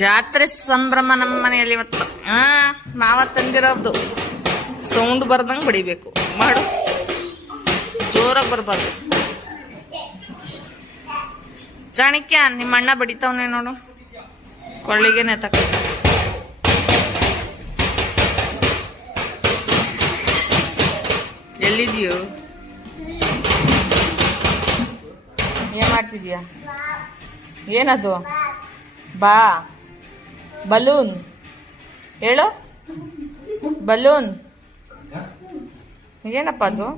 ಜಾತ್ರೆ ಸಂಭ್ರಮ ನಮ್ಮ ಮನೆಯಲ್ಲಿ ಇವತ್ತು. ನಾವ ತಂದಿರೋದು ಸೌಂಡ್ ಬರ್ದಂಗೆ ಬಡಿಬೇಕು. ಮಾಡು, ಜೋರಾಗಿ ಬರಬಾರ್ದು. ಚಾಣಕ್ಯ, ನಿಮ್ಮ ಅಣ್ಣ ಬಡಿತಾವನೆ ನೋಡು, ಕೊಳ್ಳಿಗೆ ನೆತಕ. ಎಲ್ಲಿದೆಯೋ? ಏನ್ ಮಾಡ್ತಿದ್ಯಾ? ಏನದು? ಬಾ, ಬಲೂನ್ ಹೇಳು. ಬಲೂನ್ ಏನಪ್ಪ ಅದು?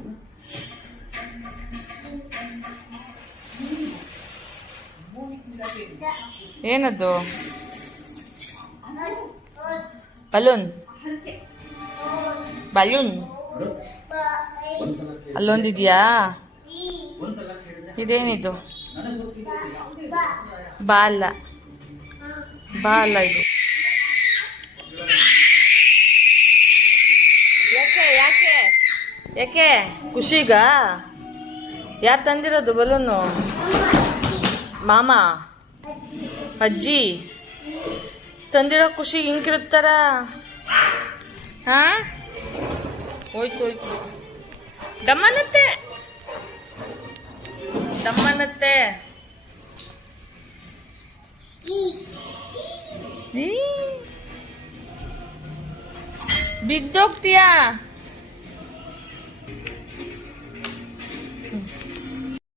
ಏನದು? ಬಲೂನ್ ಬಲೂನ್ ಅಲ್ಲೊಂದಿದ್ಯಾ? ಇದೇನಿದು? ಬಾ ಅಲ್ಲ, ಬಾ ಅಲ್ಲ ಇದು. ಯಾಕೆ ಯಾಕೆ ಯಾಕೆ ಖುಷಿಗ? ಯಾರು ತಂದಿರೋದು ಬಲೂನು? ಮಾಮ, ಅಜ್ಜಿ ತಂದಿರೋ ಖುಷಿಗೆ ಹಿಂಗಿರುತ್ತಾರ? ಹಾ, ಹೋಯ್ತು ಹೋಯ್ತು. ಡಮ್ಮನತ್ತೆ ಡಮ್ಮನತ್ತೆ. ಬಿದ್ದೋಗ್ತೀಯಾ?